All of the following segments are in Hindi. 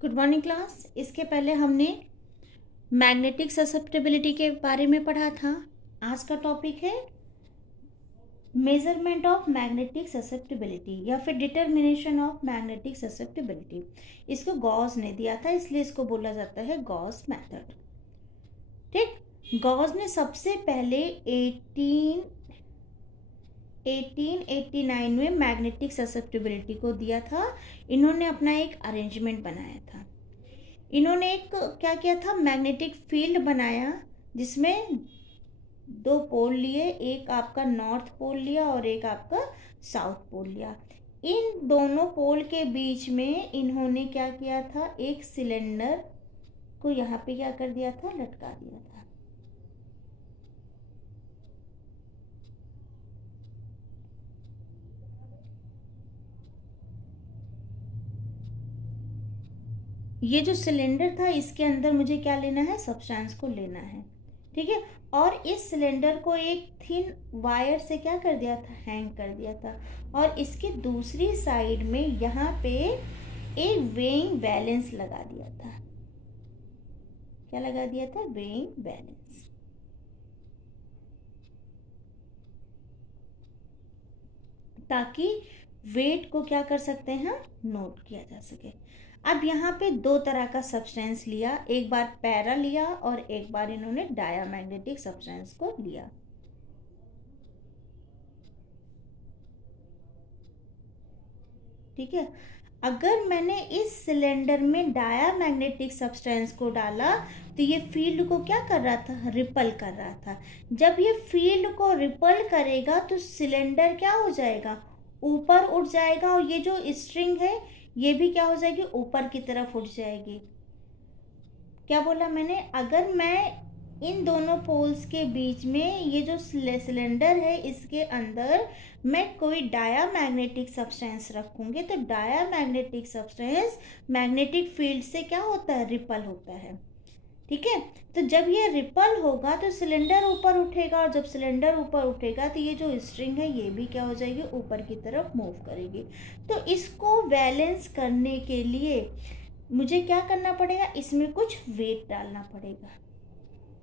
Good morning class. इसके पहले हमने मैग्नेटिक ससेप्टिबिलिटी के बारे में पढ़ा था। आज का टॉपिक है मेजरमेंट ऑफ मैग्नेटिक ससेप्टिबिलिटी या फिर डिटर्मिनेशन ऑफ मैग्नेटिक ससेप्टिबिलिटी। इसको गॉस ने दिया था, इसलिए इसको बोला जाता है गॉस मेथड। ठीक, गॉस ने सबसे पहले 1889 में मैग्नेटिक ससेप्टिबिलिटी को दिया था। इन्होंने अपना एक अरेंजमेंट बनाया था। इन्होंने एक क्या किया था, मैग्नेटिक फील्ड बनाया जिसमें दो पोल लिए, एक आपका नॉर्थ पोल लिया और एक आपका साउथ पोल लिया। इन दोनों पोल के बीच में इन्होंने क्या किया था, एक सिलेंडर को यहाँ पे क्या कर दिया था, लटका दिया था। ये जो सिलेंडर था इसके अंदर मुझे क्या लेना है, सब्सटेंस को लेना है। ठीक है, और इस सिलेंडर को एक थिन वायर से क्या कर दिया था, हैंग कर दिया था। और इसके दूसरी साइड में यहाँ पे एक वेइंग बैलेंस लगा दिया था। क्या लगा दिया था, वेइंग बैलेंस, ताकि वेट को क्या कर सकते हैं, नोट किया जा सके। अब यहाँ पे दो तरह का सब्सटेंस लिया, एक बार पैरा लिया और एक बार इन्होंने डायामैग्नेटिक सब्सटेंस को लिया। ठीक है, अगर मैंने इस सिलेंडर में डायामैग्नेटिक सब्सटेंस को डाला तो ये फील्ड को क्या कर रहा था, रिपल कर रहा था। जब ये फील्ड को रिपल करेगा तो सिलेंडर क्या हो जाएगा, ऊपर उठ जाएगा, और ये जो स्ट्रिंग है ये भी क्या हो जाएगी, ऊपर की तरफ उठ जाएगी। क्या बोला मैंने, अगर मैं इन दोनों पोल्स के बीच में ये जो सिलेंडर है इसके अंदर मैं कोई डायामैग्नेटिक सब्सटेंस रखूंगी तो डायामैग्नेटिक सब्सटेंस मैग्नेटिक फील्ड से क्या होता है, रिपल होता है। ठीक है, तो जब ये रिपल होगा तो सिलेंडर ऊपर उठेगा, और जब सिलेंडर ऊपर उठेगा तो ये जो स्ट्रिंग है ये भी क्या हो जाएगी, ऊपर की तरफ मूव करेगी। तो इसको बैलेंस करने के लिए मुझे क्या करना पड़ेगा, इसमें कुछ वेट डालना पड़ेगा।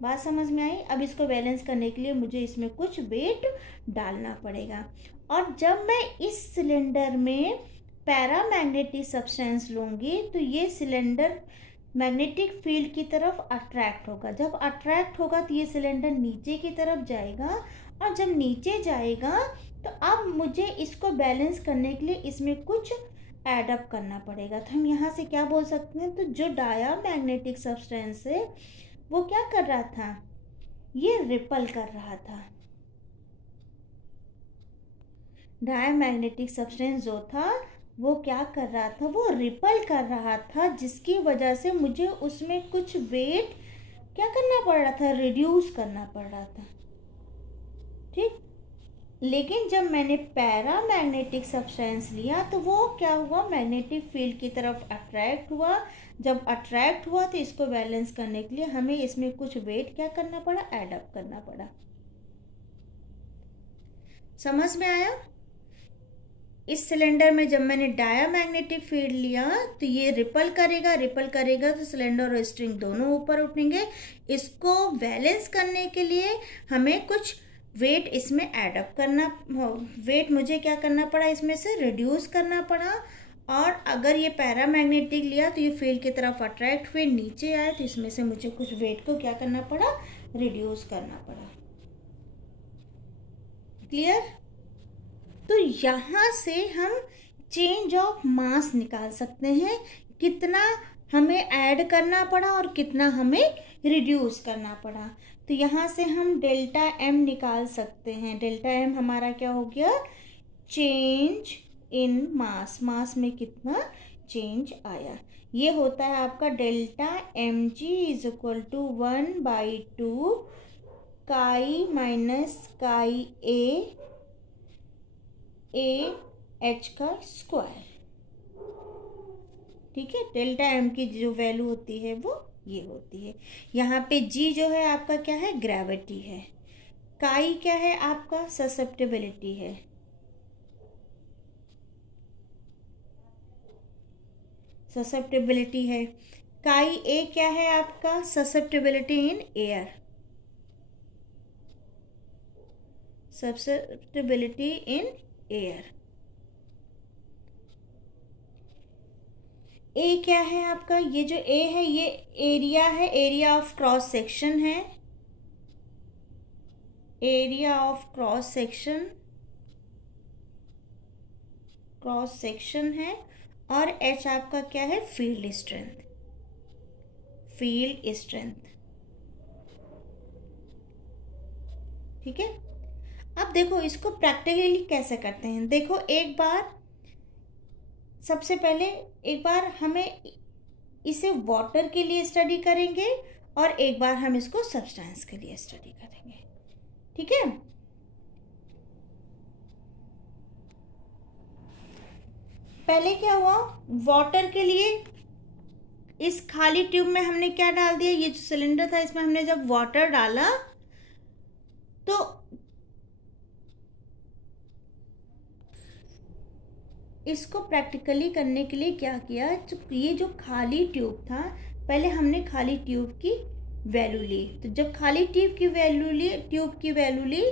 बात समझ में आई। अब इसको बैलेंस करने के लिए मुझे इसमें कुछ वेट डालना पड़ेगा। और जब मैं इस सिलेंडर में पैरामैग्नेटिक सब्सटेंस लूंगी तो ये सिलेंडर मैग्नेटिक फील्ड की तरफ अट्रैक्ट होगा। जब अट्रैक्ट होगा तो ये सिलेंडर नीचे की तरफ जाएगा, और जब नीचे जाएगा तो अब मुझे इसको बैलेंस करने के लिए इसमें कुछ एडअप करना पड़ेगा। तो हम यहाँ से क्या बोल सकते हैं, तो जो डायामैग्नेटिक सब्सटेंस है वो क्या कर रहा था, ये रिपल कर रहा था। डायामैग्नेटिक सब्सटेंस जो था वो क्या कर रहा था, वो रिपल कर रहा था, जिसकी वजह से मुझे उसमें कुछ वेट क्या करना पड़ रहा था, रिड्यूस करना पड़ रहा था। ठीक, लेकिन जब मैंने पैरामैग्नेटिक सब्सटेंस लिया तो वो क्या हुआ, मैग्नेटिक फील्ड की तरफ अट्रैक्ट हुआ। जब अट्रैक्ट हुआ तो इसको बैलेंस करने के लिए हमें इसमें कुछ वेट क्या करना पड़ा, एडअप करना पड़ा। समझ में आया। इस सिलेंडर में जब मैंने डायामैग्नेटिक फील्ड लिया तो ये रिपल करेगा, रिपल करेगा तो सिलेंडर और स्ट्रिंग दोनों ऊपर उठेंगे। इसको बैलेंस करने के लिए हमें कुछ वेट इसमें एडअप करना, वेट मुझे क्या करना पड़ा, इसमें से रिड्यूस करना पड़ा। और अगर ये पैरामैग्नेटिक लिया तो ये फील्ड की तरफ अट्रैक्ट हुए, नीचे आए तो इसमें से मुझे कुछ वेट को क्या करना पड़ा, रिड्यूस करना पड़ा। क्लियर। तो यहाँ से हम चेंज ऑफ मास निकाल सकते हैं, कितना हमें ऐड करना पड़ा और कितना हमें रिड्यूस करना पड़ा। तो यहाँ से हम डेल्टा एम निकाल सकते हैं। डेल्टा एम हमारा क्या हो गया, चेंज इन मास, मास में कितना चेंज आया। ये होता है आपका delta M G is equal to 1/2 chi minus काई ए एच का स्क्वायर। ठीक है, डेल्टा एम की जो वैल्यू होती है वो ये होती है। यहाँ पे जी जो है आपका क्या है, ग्रेविटी है। काई क्या है आपका, ससेप्टिबिलिटी है। ससेप्टेबिलिटी है। काई ए क्या है आपका? Susceptibility in air, susceptibility in air. ए क्या है आपका? ये जो ए है ये एरिया है, एरिया ऑफ क्रॉस सेक्शन है, एरिया ऑफ क्रॉस सेक्शन है। और एच आपका क्या है? Field strength, field strength. ठीक है, अब देखो इसको प्रैक्टिकली कैसे करते हैं। देखो एक बार, सबसे पहले एक बार हमें इसे वाटर के लिए स्टडी करेंगे और एक बार हम इसको सब्सटेंस के लिए स्टडी करेंगे। ठीक है, पहले क्या हुआ, वाटर के लिए इस खाली ट्यूब में हमने क्या डाल दिया, ये जो सिलेंडर था इसमें हमने जब वाटर डाला तो इसको प्रैक्टिकली करने के लिए क्या किया, ये जो खाली ट्यूब था पहले हमने खाली ट्यूब की वैल्यू ली। तो जब खाली ट्यूब की वैल्यू ली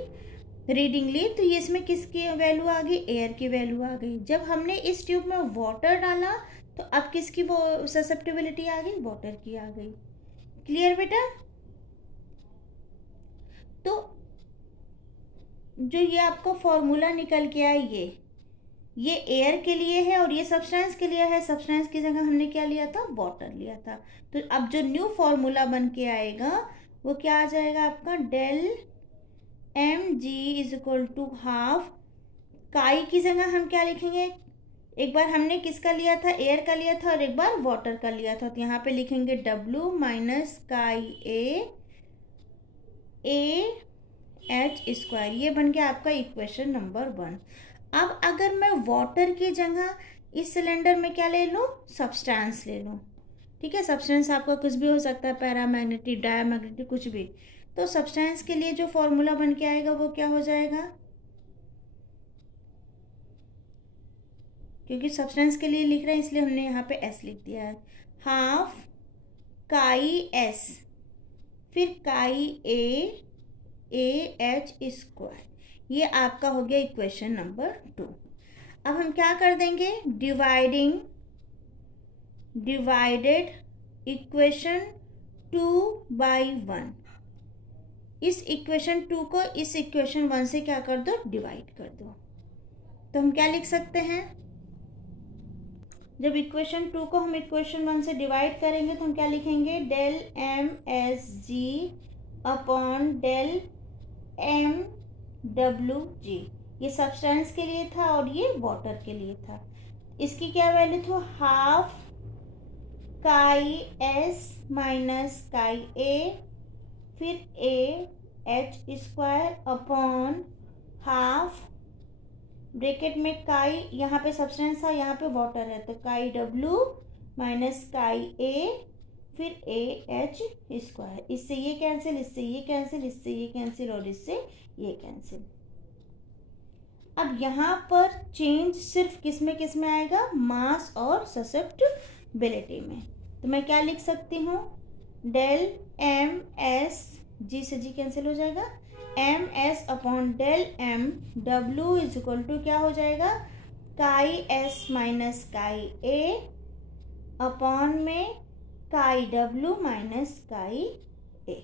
रीडिंग ली, तो ये इसमें किसकी वैल्यू आ गई? एयर की वैल्यू आ गई। जब हमने इस ट्यूब में वाटर डाला तो अब किसकी वो ससेप्टेबिलिटी आ गई? वाटर की आ गई। क्लियर बेटा? तो जो ये आपका फॉर्मूला निकल के आया, ये एयर के लिए है और ये सब्सटेंस के लिए है। सब्सटेंस की जगह हमने क्या लिया था? वाटर लिया था। तो अब जो न्यू फॉर्मूला बन के आएगा वो क्या आ जाएगा आपका? Del mg is equal to half, chi की जगह हम क्या लिखेंगे? एक बार हमने किसका लिया था? एयर का लिया था और एक बार वाटर का लिया था। तो यहाँ पे लिखेंगे W माइनस काई ए एच स्क्वायर। ये बन गया आपका इक्वेशन नंबर 1। अब अगर मैं वाटर की जगह इस सिलेंडर में क्या ले लूँ? सब्सटेंस ले लूँ। ठीक है, सब्सटेंस आपका कुछ भी हो सकता है, पैरामैग्नेटिक, डायमैग्नेटिक, कुछ भी। तो सब्सटेंस के लिए जो फॉर्मूला बन के आएगा वो क्या हो जाएगा? क्योंकि सब्सटेंस के लिए लिख रहे हैं इसलिए हमने यहाँ पे S लिख दिया है। हाफ काई S फिर काई ए एच स्क्वायर। ये आपका हो गया इक्वेशन नंबर 2। अब हम क्या कर देंगे? Divided equation 2/1। इस इक्वेशन 2 को इस इक्वेशन 1 से क्या कर दो? डिवाइड कर दो। तो हम क्या लिख सकते हैं? जब इक्वेशन 2 को हम इक्वेशन 1 से डिवाइड करेंगे तो हम क्या लिखेंगे? Del msg upon del mwg। ये सब्सटेंस के लिए था और ये वाटर के लिए था। इसकी क्या वैल्यू थी? हाफ काई s माइनस काई a फिर A H square upon half, bracket में काई, यहाँ पे सब्सटेंस था यहाँ पे वाटर है, तो काई W माइनस काई A फिर ए एच स्क्वायर। इससे ये कैंसिल, इससे ये कैंसिल, इससे ये कैंसिल और इससे ये कैंसिल। अब यहाँ पर चेंज सिर्फ किस में आएगा? मास और ससेप्टेबिलिटी में। तो मैं क्या लिख सकती हूँ? डेल एम एस, जी से जी कैंसिल हो जाएगा, M S upon del M W is equal to क्या हो जाएगा? काई एस माइनस काई ए अपॉन में काई डब्ल्यू माइनस काई ए।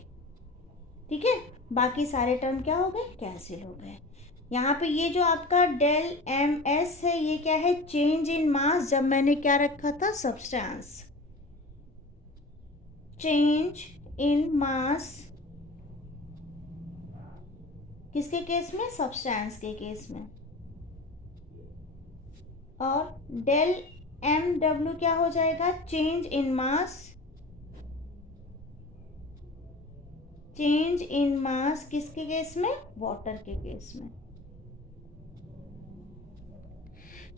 ठीक है, बाकी सारे टर्म क्या हो गए? कैंसिल हो गए। यहाँ पे ये जो आपका डेल एम एस है ये क्या है? चेंज इन मास। जब मैंने क्या रखा था? सब्सटेंस। चेंज इन मास किसके केस में? सब्सटेंस के केस में। और डेल एम डब्ल्यू क्या हो जाएगा? Change in mass. Change in मास किसके केस में? वाटर के केस में।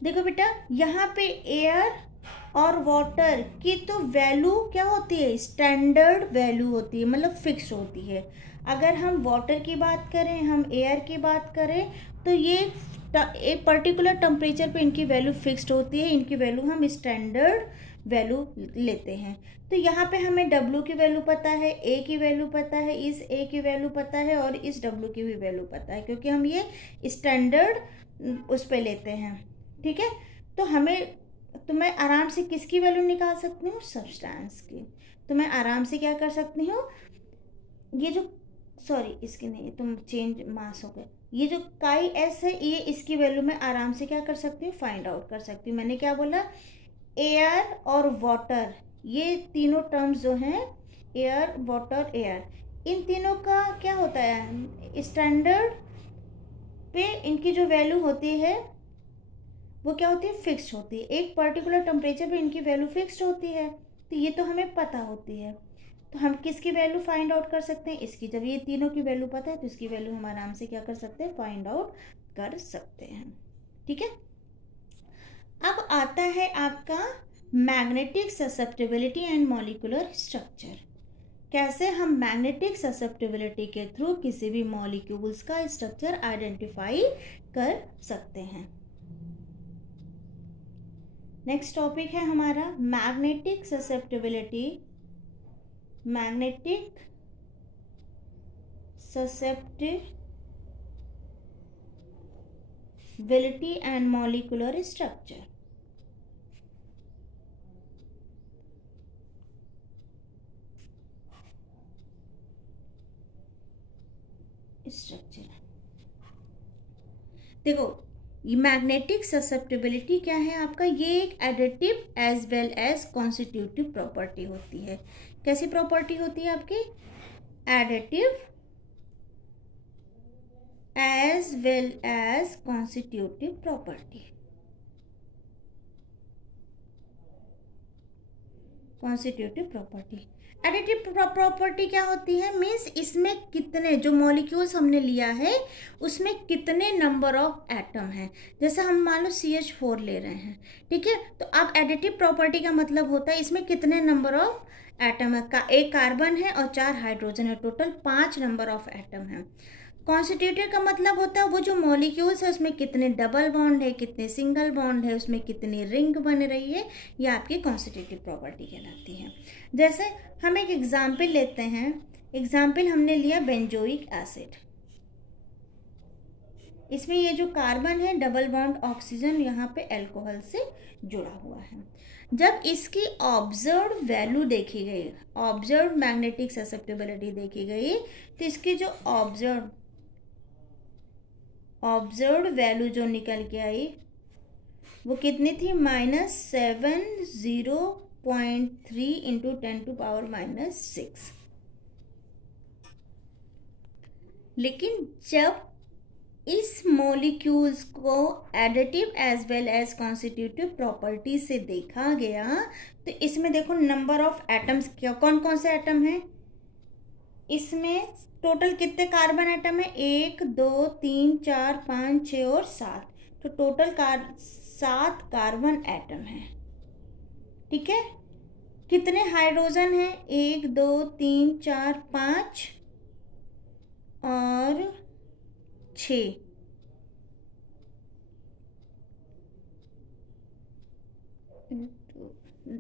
देखो बेटा, यहाँ पे एयर और वाटर की तो वैल्यू क्या होती है? स्टैंडर्ड वैल्यू होती है, मतलब फिक्स होती है। अगर हम वाटर की बात करें, हम एयर की बात करें, तो ये एक पर्टिकुलर टेम्परेचर पे इनकी वैल्यू फिक्स्ड होती है। इनकी वैल्यू हम स्टैंडर्ड वैल्यू लेते हैं। तो यहाँ पे हमें W की वैल्यू पता है, A की वैल्यू पता है, इस A की वैल्यू पता है और इस W की भी वैल्यू पता है, क्योंकि हम ये स्टैंडर्ड उस पर लेते हैं। ठीक है, तो मैं आराम से किसकी वैल्यू निकाल सकती हूँ? सब्सटेंस की। तो मैं आराम से क्या कर सकती हूँ, ये जो सॉरी इसकी नहीं, तुम चेंज मास हो गए, ये जो काई एस है ये इसकी वैल्यू मैं आराम से क्या कर सकती हूँ? फाइंड आउट कर सकती हूँ। मैंने क्या बोला? एयर और वाटर, ये तीनों टर्म्स जो हैं, एयर वाटर एयर, इन तीनों का क्या होता है? स्टैंडर्ड पे इनकी जो वैल्यू होती है वो क्या होती है? फिक्स्ड होती है। एक पर्टिकुलर टेम्परेचर पे इनकी वैल्यू फिक्स्ड होती है, तो ये तो हमें पता होती है। तो हम किसकी वैल्यू फाइंड आउट कर सकते हैं? इसकी। जब ये तीनों की वैल्यू पता है तो इसकी वैल्यू हम आराम से क्या कर सकते हैं? फाइंड आउट कर सकते हैं। ठीक है, अब आता है आपका magnetic susceptibility and molecular structure. कैसे हम मैग्नेटिक ससेप्टिबिलिटी के थ्रू किसी भी मॉलिक्यूल्स का स्ट्रक्चर आइडेंटिफाई कर सकते हैं। नेक्स्ट टॉपिक है हमारा magnetic susceptibility, magnetic susceptibility and molecular structure. देखो, ये मैग्नेटिक ससेप्टिबिलिटी क्या है आपका? ये एक additive as well as constitutive property होती है। कैसी प्रॉपर्टी होती है आपकी? Additive as well as constitutive property. Constitutive property, additive property क्या होती है? मीन्स इसमें कितने, जो मॉलिक्यूल्स हमने लिया है उसमें कितने नंबर ऑफ एटम हैं। जैसे हम मान लो CH4 ले रहे हैं, ठीक है, तो अब एडिटिव प्रॉपर्टी का मतलब होता है इसमें कितने नंबर ऑफ एटम है। एक कार्बन है और 4 हाइड्रोजन है, टोटल 5 नंबर ऑफ एटम है। कॉन्स्टिट्यूटिव का मतलब होता है वो जो मॉलिक्यूल्स है उसमें कितने डबल बॉन्ड है, कितने सिंगल बॉन्ड है, उसमें कितनी रिंग बन रही है, ये आपकी कॉन्स्टिट्यूटिव प्रॉपर्टी कहलाती है। जैसे हम एक एग्जाम्पल लेते हैं, एग्जाम्पल हमने लिया बेंजोइक एसिड। इसमें ये जो कार्बन है डबल बॉन्ड ऑक्सीजन यहाँ पे अल्कोहल से जुड़ा हुआ है। जब इसकी ऑब्जर्व्ड वैल्यू देखी गई, ऑब्जर्व्ड मैग्नेटिक ससेप्टिबिलिटी देखी गई, तो इसकी जो ऑब्जर्व्ड वैल्यू जो निकल के आई वो कितनी थी? -703 इंटू 10⁻⁻⁶। लेकिन जब इस मॉलिक्यूल्स को additive as well as constitutive property से देखा गया तो इसमें देखो नंबर ऑफ एटम्स क्या, कौन कौन से एटम हैं इसमें? टोटल कितने कार्बन एटम है? 1 2 3 4 5 6 और 7, तो टोटल 7 कार्बन एटम है। ठीक है, कितने हाइड्रोजन है? 1 2 3 4 5 और 6।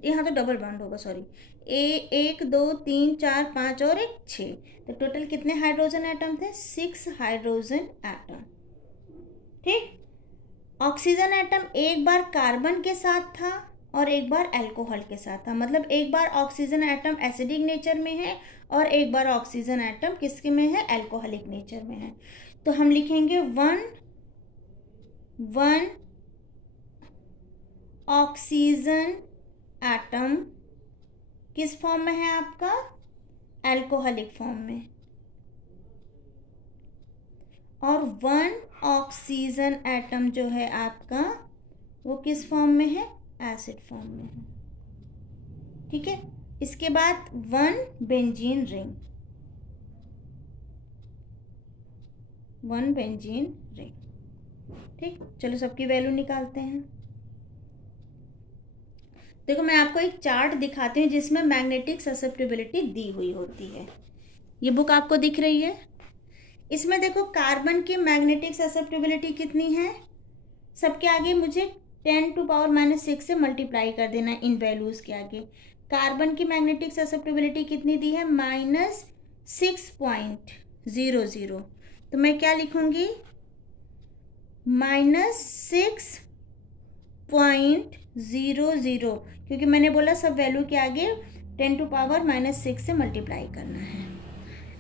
यहाँ तो डबल बॉन्ड होगा, सॉरी। 1 2 3 4 5 और 1 6, तो टोटल कितने हाइड्रोजन एटम थे? 6 हाइड्रोजन एटम। ठीक, ऑक्सीजन एटम एक बार कार्बन के साथ था और एक बार अल्कोहल के साथ था, मतलब एक बार ऑक्सीजन एटम एसिडिक नेचर में है और एक बार ऑक्सीजन एटम किसके में है? अल्कोहलिक नेचर में है। तो हम लिखेंगे 1 ऑक्सीजन एटम किस फॉर्म में है आपका? अल्कोहलिक फॉर्म में, और 1 ऑक्सीजन एटम जो है आपका वो किस फॉर्म में है? एसिड फॉर्म में है। ठीक है, इसके बाद 1 बेंजीन रिंग, 1 बेंजीन रिंग। ठीक, चलो सबकी वैल्यू निकालते हैं। देखो मैं आपको एक चार्ट दिखाती हूँ जिसमें मैग्नेटिक ससेप्टिबिलिटी दी हुई होती है। ये बुक आपको दिख रही है, इसमें देखो कार्बन की मैग्नेटिक ससेप्टिबिलिटी कितनी है? सबके आगे मुझे 10⁻⁻6 से मल्टीप्लाई कर देना इन वैल्यूज के आगे। कार्बन की मैग्नेटिक ससेप्टिबिलिटी कितनी दी है? -6.00। तो मैं क्या लिखूंगी? -6.00, क्योंकि मैंने बोला सब वैल्यू के आगे 10⁻⁻6 से मल्टीप्लाई करना है।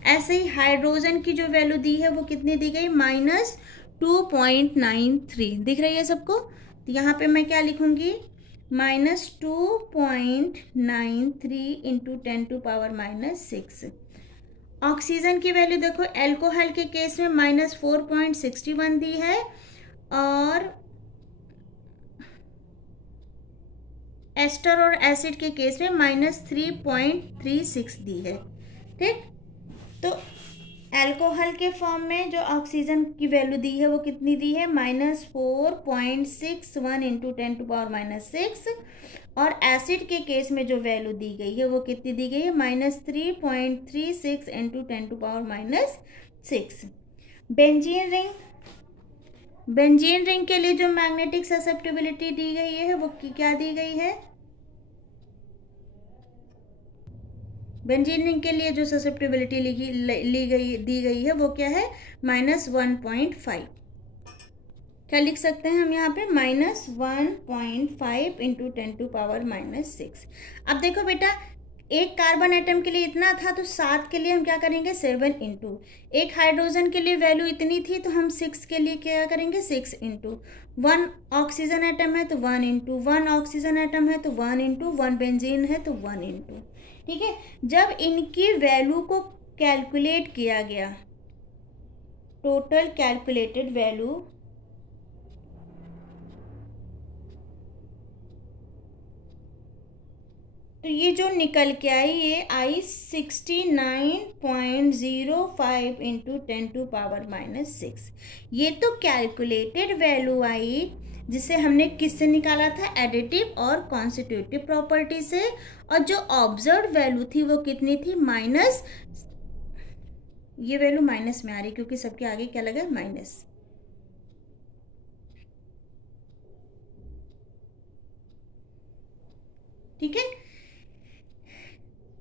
ऐसे ही हाइड्रोजन की जो वैल्यू दी है वो कितनी दी गई? -2.93। दिख रही है सबको? तो यहाँ पे मैं क्या लिखूंगी? -2.93 इंटू 10⁻⁻6। ऑक्सीजन की वैल्यू देखो, एल्कोहल के केस में -4.61 दी है और एस्टर और एसिड के केस में -3.36 दी है। ठीक, तो एल्कोहल के फॉर्म में जो ऑक्सीजन की वैल्यू दी है वो कितनी दी है? -4.61 इंटू 10⁻⁻6। और एसिड के केस में जो वैल्यू दी गई है वो कितनी दी गई है? -3.36 इंटू 10⁻6। बेंजीन रिंग के लिए जो मैग्नेटिक ससेप्टिबिलिटी दी गई है वो क्या दी गई है? बेंजीन रिंग के लिए जो ससेप्टिबिलिटी दी गई है वो क्या है? -1.5। क्या लिख सकते हैं हम यहाँ पे? -1.5 इंटू 10⁻⁻6। अब देखो बेटा, एक कार्बन एटम के लिए इतना था तो 7 के लिए हम क्या करेंगे? 7 इंटू। एक हाइड्रोजन के लिए वैल्यू इतनी थी तो हम 6 के लिए क्या करेंगे? 6 इंटू। 1 ऑक्सीजन एटम है तो 1 इंटू। 1 ऑक्सीजन एटम है तो 1 इंटू। 1 बेंजीन है तो 1 इंटू। ठीक है, जब इनकी वैल्यू को कैलकुलेट किया गया, टोटल कैलकुलेटेड वैल्यू तो ये जो निकल के आई, ये आई 69.05 इंटू 10⁻⁻6। ये तो कैलकुलेटेड वैल्यू आई जिसे हमने किससे निकाला था? एडिटिव और कॉन्स्टिट्यूटिव प्रॉपर्टी से। और जो ऑब्जर्व वैल्यू थी वो कितनी थी? माइनस, ये वैल्यू माइनस में आ रही क्योंकि सबके आगे क्या लगा? माइनस। ठीक है,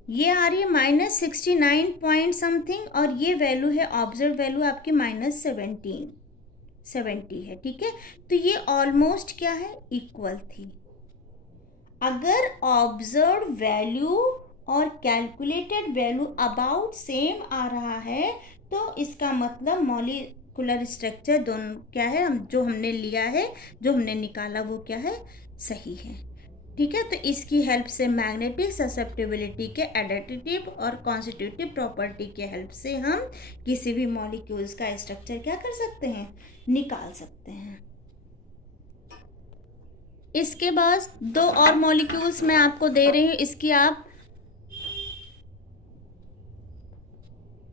ये आ रही है -69 पॉइंट समथिंग और ये वैल्यू है, ऑब्जर्व वैल्यू आपकी -70 है। ठीक है, तो ये ऑलमोस्ट क्या है? इक्वल थी। अगर ऑब्जर्व वैल्यू और कैलकुलेटेड वैल्यू अबाउट सेम आ रहा है तो इसका मतलब मॉलिक्यूलर स्ट्रक्चर दोनों क्या है, जो हमने लिया है, जो हमने निकाला वो क्या है? सही है। ठीक है, तो इसकी हेल्प से मैग्नेटिक ससेप्टिबिलिटी के एडिटिव और कॉन्स्टिट्यूटिव प्रॉपर्टी के हेल्प से हम किसी भी मॉलिक्यूल्स का स्ट्रक्चर क्या कर सकते हैं? निकाल सकते हैं। इसके बाद 2 और मॉलिक्यूल्स मैं आपको दे रही हूँ, इसकी आप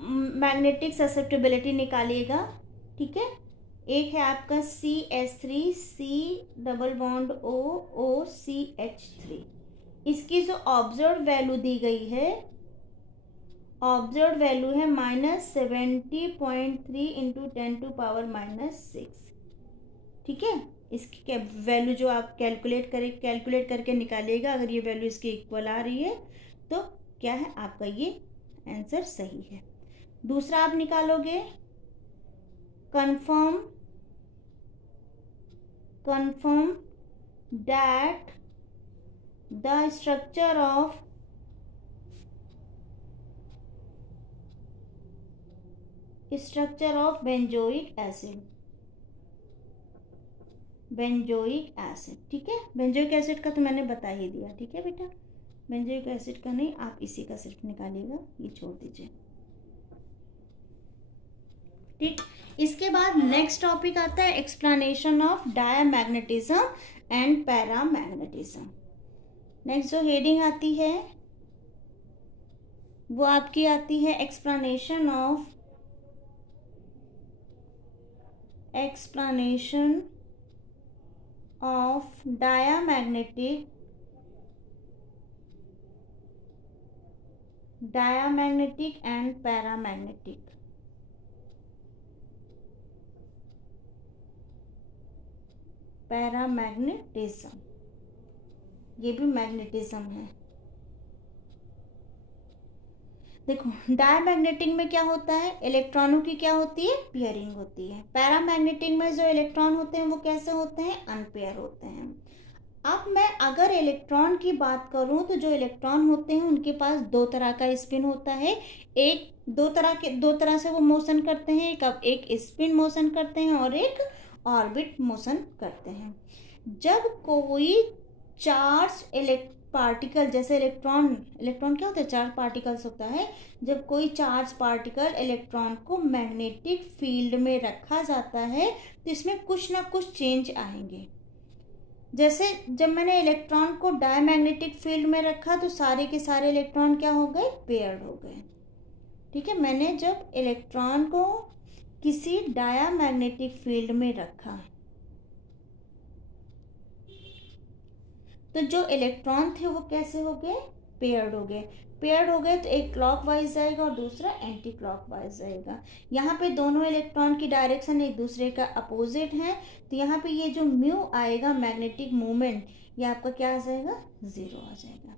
मैग्नेटिक ससेप्टिबिलिटी निकालिएगा। ठीक है, एक है आपका CH3, C⋯OOCH3। इसकी जो ऑब्जर्व वैल्यू दी गई है, ऑब्जर्व वैल्यू है -70.3 इंटू 10⁻⁻6। ठीक है, इसकी वैल्यू जो आप कैलकुलेट करके निकालिएगा, अगर ये वैल्यू इसके इक्वल आ रही है तो क्या है? आपका ये आंसर सही है। दूसरा आप निकालोगे, confirm that the structure of benzoic acid। ठीक है, बेंजोइक एसिड का तो मैंने बता ही दिया। ठीक है बेटा, बेंजोइक एसिड का नहीं, आप इसी का सिर्फ निकालिएगा, ये छोड़ दीजिए। ठीक, इसके बाद नेक्स्ट टॉपिक आता है explanation of diamagnetism and paramagnetism. Next जो हेडिंग आती है वो आपकी आती है explanation of diamagnetic and paramagnetic. Paramagnetism, ये भी मैग्नेटिज्म है। देखो डायमैग्नेटिक में क्या होता है, इलेक्ट्रॉनों की क्या होती है, पेयरिंग होती है। पैरामैग्नेटिक में जो इलेक्ट्रॉन होते हैं वो कैसे होते हैं, अनपेयर होते हैं। अब मैं अगर इलेक्ट्रॉन की बात करूं तो जो इलेक्ट्रॉन होते हैं उनके पास दो तरह का स्पिन होता है। एक दो तरह से वो मोशन करते हैं, एक स्पिन मोशन करते हैं और एक ऑर्बिट मोशन करते हैं। जब कोई चार्ज पार्टिकल, जैसे इलेक्ट्रॉन क्या होता है, चार्ज पार्टिकल्स होता है। जब कोई चार्ज पार्टिकल इलेक्ट्रॉन को मैग्नेटिक फील्ड में रखा जाता है तो इसमें कुछ ना कुछ चेंज आएंगे। जैसे जब मैंने इलेक्ट्रॉन को डायमैग्नेटिक फील्ड में रखा तो सारे के सारे इलेक्ट्रॉन क्या हो गए, पेयर्ड हो गए। ठीक है, मैंने जब इलेक्ट्रॉन को किसी डायमैग्नेटिक फील्ड में रखा तो जो इलेक्ट्रॉन थे वो कैसे हो गए, पेयर्ड हो गए। पेयर्ड हो गए तो एक क्लॉकवाइज जाएगा और दूसरा एंटी क्लॉकवाइज जाएगा। यहाँ पे दोनों इलेक्ट्रॉन की डायरेक्शन एक दूसरे का अपोजिट है, तो यहाँ पे ये जो म्यू आएगा मैग्नेटिक मोमेंट, ये आपका क्या आ जाएगा, 0 आ जाएगा।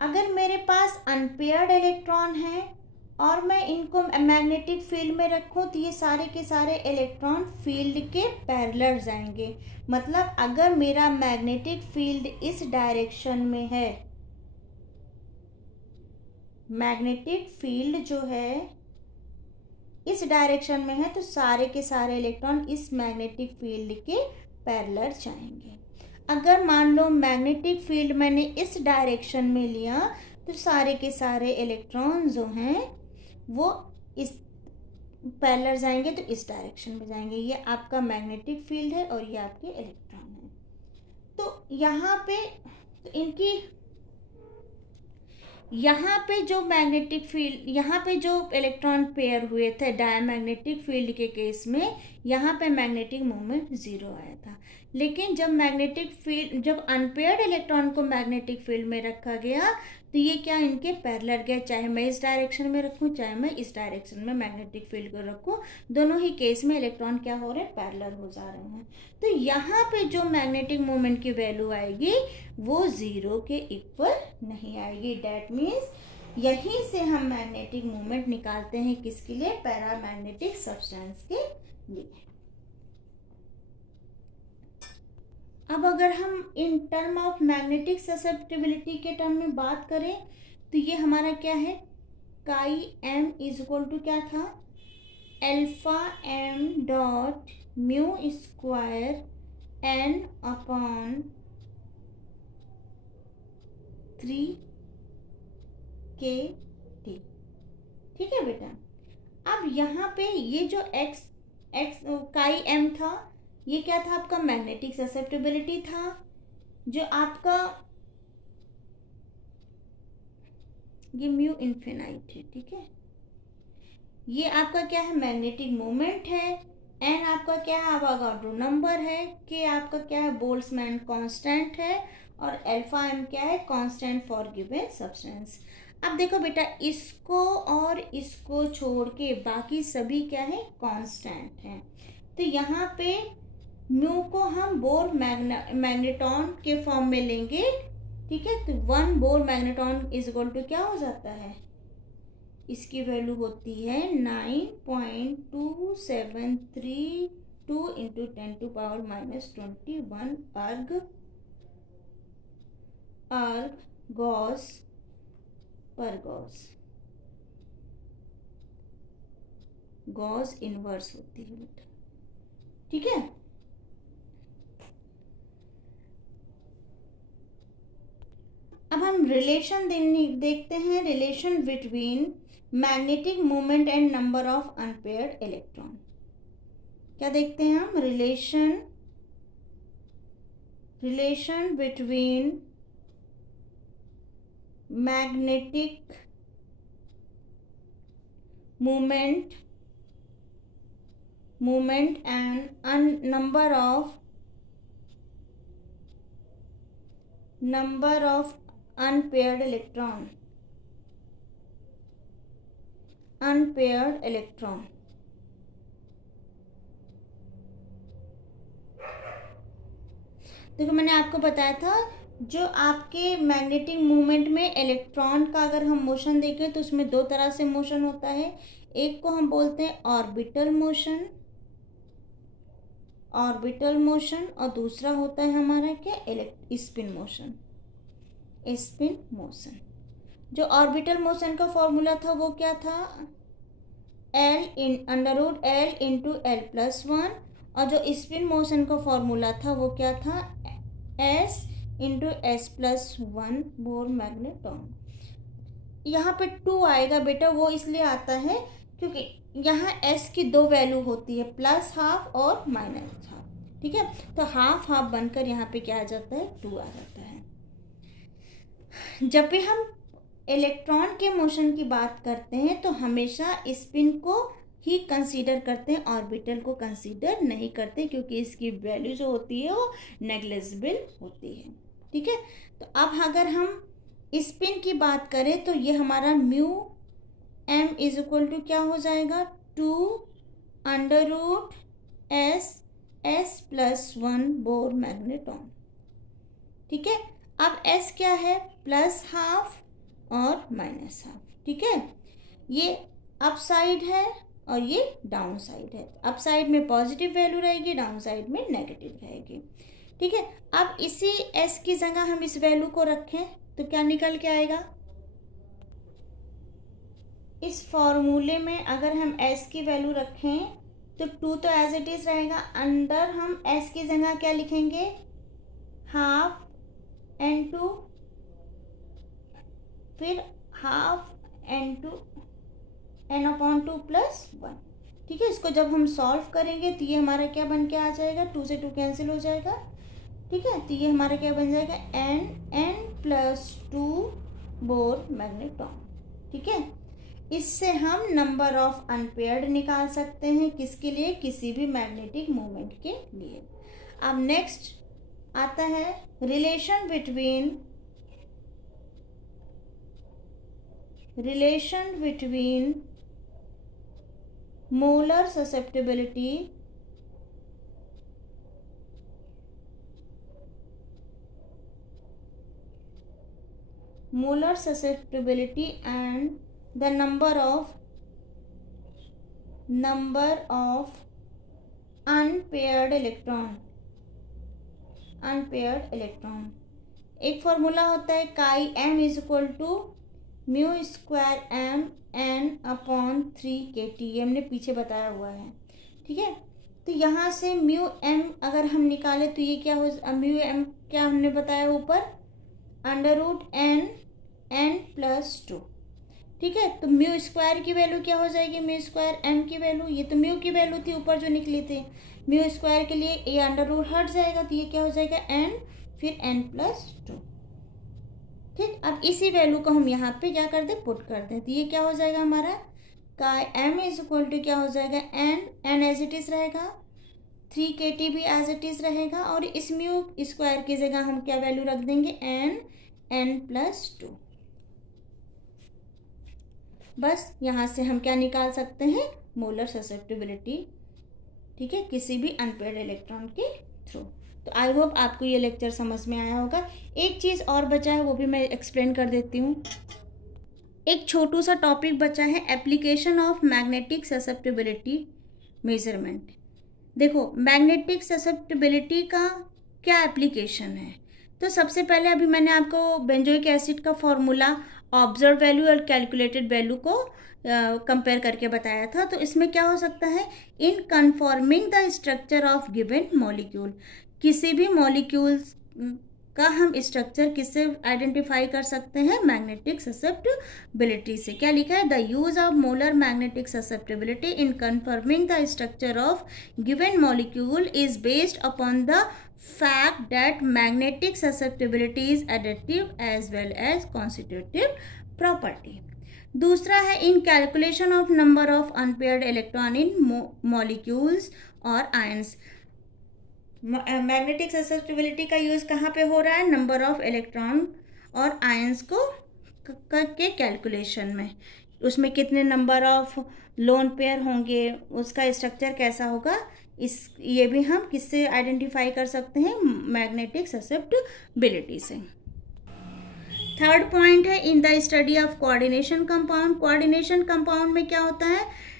अगर मेरे पास अनपेयर्ड इलेक्ट्रॉन है और मैं इनको मैग्नेटिक फील्ड में रखूं तो ये सारे के सारे इलेक्ट्रॉन फील्ड के पैरेलल जाएंगे। मतलब अगर मेरा मैग्नेटिक फील्ड इस डायरेक्शन में है, मैग्नेटिक फील्ड जो है इस डायरेक्शन में है, तो सारे के सारे इलेक्ट्रॉन इस मैग्नेटिक फील्ड के पैरेलल जाएंगे। अगर मान लो मैग्नेटिक फील्ड मैंने इस डायरेक्शन में लिया तो सारे के सारे इलेक्ट्रॉन जो हैं वो इस पैरेलल जाएंगे, तो इस डायरेक्शन में जाएंगे। ये आपका मैग्नेटिक फील्ड है और ये आपके इलेक्ट्रॉन है। तो यहाँ पे जो मैग्नेटिक फील्ड, यहाँ पे जो इलेक्ट्रॉन पेयर हुए थे डायमैग्नेटिक फील्ड के केस में, यहाँ पे मैग्नेटिक मोमेंट 0 आया था। लेकिन जब अनपेयर्ड इलेक्ट्रॉन को मैग्नेटिक फील्ड में रखा गया तो ये क्या, इनके पैरेलल गए। चाहे मैं इस डायरेक्शन में रखूँ चाहे मैं इस डायरेक्शन में मैग्नेटिक फील्ड को रखूँ, दोनों ही केस में इलेक्ट्रॉन क्या हो रहे हैं, पैरेलल हो जा रहे हैं। तो यहाँ पे जो मैग्नेटिक मोमेंट की वैल्यू आएगी वो 0 के इक्वल नहीं आएगी। डैट मीन्स यहीं से हम मैग्नेटिक मोमेंट निकालते हैं, किसके लिए, पैरामैग्नेटिक सब्सटेंस के लिए। अब अगर हम in term of magnetic susceptibility के टर्म में बात करें तो ये हमारा क्या है, काई एम इज इक्वल टू क्या था, alpha M dot mu square N upon 3kT। ठीक है बेटा। अब यहाँ पे ये जो x काई एम था, ये क्या था, आपका मैग्नेटिक ससेप्टिबिलिटी था। जो आपका ये म्यू इन्फिनाइट है, ठीक है। ये आपका क्या है, मैग्नेटिक मोमेंट है। एन आपका क्या है, अवोगाड्रो नंबर है। के आपका क्या है, बोल्ट्जमैन कांस्टेंट है। और अल्फा एम क्या है, कांस्टेंट फॉर गिवन सब्सटेंस। अब देखो बेटा, इसको और इसको छोड़ के बाकी सभी क्या है, कांस्टेंट है। तो यहाँ पे म्यू को हम बोर मैग्नेटॉन के फॉर्म में लेंगे, ठीक है। तो 1 Bohr magneton is equal to क्या हो जाता है, इसकी वैल्यू होती है 9.2732 इंटू 10⁻⁻21 अर्ग गॉस पर गॉस इनवर्स होती है बेटा, ठीक है। अब हम रिलेशन देखते हैं, relation between magnetic moment and number of unpaired electron. क्या देखते हैं हम, relation between magnetic moment and number of unpaired electron। देखो मैंने आपको बताया था जो आपके मैग्नेटिक मूवमेंट में इलेक्ट्रॉन का अगर हम मोशन देखें तो उसमें दो तरह से मोशन होता है। एक को हम बोलते हैं ऑर्बिटल मोशन, ऑर्बिटल मोशन, और दूसरा होता है हमारा क्या, स्पिन मोशन, स्पिन मोशन। जो ऑर्बिटल मोशन का फॉर्मूला था वो क्या था, L इंटू L+1, और जो स्पिन मोशन का फॉर्मूला था वो क्या था, S into S+1 bore magneton. यहाँ पे 2 आएगा बेटा, वो इसलिए आता है क्योंकि यहाँ S की 2 वैल्यू होती है, +½ और -½ ठीक है। तो हाफ हाफ बनकर यहाँ पे क्या आ जाता है, 2 आ जाता है। जब भी हम इलेक्ट्रॉन के मोशन की बात करते हैं तो हमेशा स्पिन को ही कंसीडर करते हैं, ऑर्बिटल को कंसीडर नहीं करते, क्योंकि इसकी वैल्यू जो होती है वो नेग्लिजिबल होती है। ठीक है, तो अब अगर हम स्पिन की बात करें तो ये हमारा mu m is equal to क्या हो जाएगा, 2√S+1 बोर मैग्नेटॉन। ठीक है, अब S क्या है, +½ और -½ ठीक है। ये अप साइड है और ये डाउन साइड है। अप साइड में पॉजिटिव वैल्यू रहेगी, डाउन साइड में नेगेटिव रहेगी। ठीक है, अब इसी S की जगह हम इस वैल्यू को रखें तो क्या निकल के आएगा, इस फॉर्मूले में अगर हम S की वैल्यू रखें तो 2 तो एज इट इज रहेगा, अंदर हम S की जगह क्या लिखेंगे, ½ N2, फिर ½ N2 N/2+1। ठीक है, इसको जब हम सॉल्व करेंगे तो ये हमारा क्या बन के आ जाएगा, 2 से 2 कैंसिल हो जाएगा। ठीक है, तो ये हमारा क्या बन जाएगा, N+2 बोर मैग्नेटॉन। ठीक है, इससे हम नंबर ऑफ अनपेयर्ड निकाल सकते हैं, किसके लिए, किसी भी मैग्नेटिक मूवमेंट के लिए। अब नेक्स्ट आता है relation between molar susceptibility and the number of unpaired electron। एक फॉर्मूला होता है Chi_m is equal to μ²m N/3kT, ये हमने पीछे बताया हुआ है। ठीक है, तो यहाँ से μm अगर हम निकाले तो ये क्या हो, μm क्या हमने बताया ऊपर, √n+2। ठीक है, तो μ² की वैल्यू क्या हो जाएगी, μ²m की वैल्यू, ये तो म्यू की वैल्यू थी ऊपर जो निकली थी, μ² के लिए ये अंडर रूट हट जाएगा तो ये क्या हो जाएगा, n फिर n+2। ठीक, अब इसी वैल्यू को हम यहाँ पे क्या कर दें, पुट कर दें, तो ये क्या हो जाएगा हमारा, Chi_m इज इक्वल टू क्या हो जाएगा, n एज इट इज रहेगा, 3kT भी एज इट इज रहेगा, और इस μ² की जगह हम क्या वैल्यू रख देंगे, n+2। बस यहाँ से हम क्या निकाल सकते हैं, मोलर ससेप्टिबिलिटी। ठीक है, किसी भी अनपेयर्ड इलेक्ट्रॉन के थ्रू। तो आई होप आपको ये लेक्चर समझ में आया होगा। एक चीज़ और बचा है, वो भी मैं एक्सप्लेन कर देती हूँ। एक छोटू सा टॉपिक बचा है, application of magnetic susceptibility measurement. देखो मैग्नेटिक ससेप्टिबिलिटी का क्या एप्लीकेशन है, तो सबसे पहले अभी मैंने आपको बेंजोइक एसिड का फॉर्मूला, ऑब्जर्व वैल्यू और कैलकुलेटेड वैल्यू को कंपेयर करके बताया था। तो इसमें क्या हो सकता है, in conforming the structure of given molecule, किसी भी मॉलिक्यूल्स का हम स्ट्रक्चर किससे आइडेंटिफाई कर सकते हैं, मैग्नेटिक ससेप्टिबिलिटी से। क्या लिखा है, the use of molar magnetic susceptibility in confirming the structure of given molecule is based upon the fact that magnetic susceptibility is additive as well as constitutive property। दूसरा है इन calculation of number of unpaired electron in molecules और आयंस। मैग्नेटिक ससेप्टिबिलिटी का यूज कहाँ पे हो रहा है, नंबर ऑफ इलेक्ट्रॉन और आयंस को के कैलकुलेशन में। उसमें कितने नंबर ऑफ लोन पेयर होंगे, उसका स्ट्रक्चर कैसा होगा, ये भी हम किससे आइडेंटिफाई कर सकते हैं, मैग्नेटिक ससेप्टिबिलिटी से। थर्ड पॉइंट है in the study of coordination compound. Coordination compound में क्या होता है,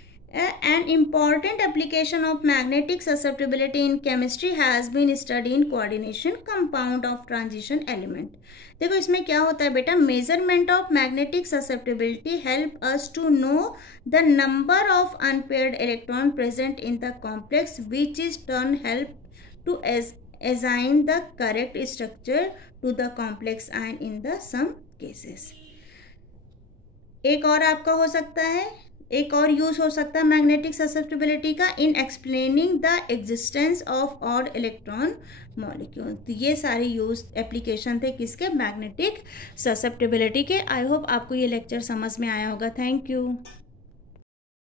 an important application of magnetic susceptibility in chemistry has been studied in coordination compound of transition element। देखो इसमें क्या होता है बेटा, measurement of magnetic susceptibility help us to know the number of unpaired electron present in the complex which is turn help to assign the correct structure to the complex ion in the some cases। एक और आपका हो सकता है, एक और यूज हो सकता है मैग्नेटिक ससेप्टिबिलिटी का इन explaining the existence of odd electron molecule. तो ये सारे यूज एप्लीकेशन थे किसके, मैग्नेटिक ससेप्टिबिलिटी के। आई होप आपको ये लेक्चर समझ में आया होगा। Thank you.